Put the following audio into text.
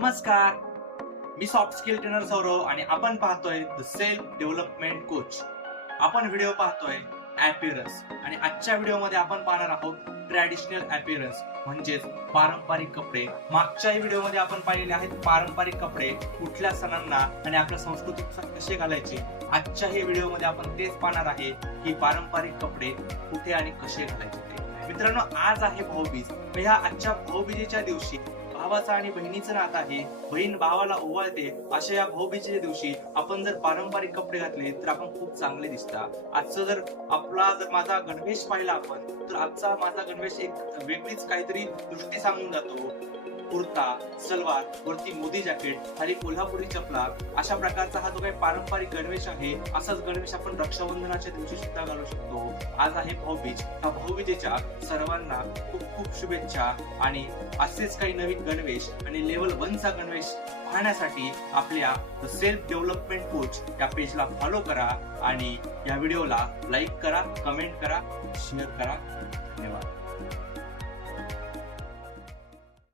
नमस्कार, मी soft skill trainer Saurav आणि आपण पाहतोय द सेल्फ डेव्हलपमेंट कोच. आपण व्हिडिओ पाहतोय अपीअरन्स आणि आजच्या व्हिडिओमध्ये आपण पाहणार आहोत ट्रॅडिशनल अपीअरन्स म्हणजेच पारंपरिक कपडे. मागच्या व्हिडिओमध्ये आपण पाहिलेले आहेत पारंपरिक कपडे कुठल्या सणांना आणि आपल्या संस्कृतीनुसार कसे घालायचे. आजच्या हे व्हिडिओमध्ये आपण तेच पाहणार आहे की पारंपरिक कपडे कुठे आणि कसे घालायचे. मित्रांनो, आज आहे भाऊबीज. ह्या आजच्या भाऊबीजेच्या दिवशी भावाचा आणि बहिणीचं नातं आहे. बहीण भावाला ओवाळते. अशा या भाऊबीजेच्या दिवशी आपण जर पारंपरिक कपडे घातले तर आपण खूप चांगले दिसता. आजचं जर माझा गणवेश पाहिला आपण तर आजचा माझा गणवेश एक वेगळीच काहीतरी दृष्टी सांगून जातो. कुर्ता, सलवार, वरती मोदी जॅकेट, खाली कोल्हापुरी चपला, अशा प्रकारचा हा जो काही पारंपरिक गणवेश आहे, असाच गणवेश आपण रक्षाबंधनाच्या दिवशी सुद्धा घालू शकतो. आज आहे भाऊबीज. ह्या भाऊबीजेच्या सर्वांना खूप खूप शुभेच्छा. आणि असेच काही नवीन गणवेश आणि लेवल 1 चा गणवेश पाहण्यासाठी आपल्या द सेल्फ डेव्हलपमेंट कोच या पेजला फॉलो करा आणि या व्हिडिओला लाईक करा, कमेंट करा, शेअर करा. धन्यवाद.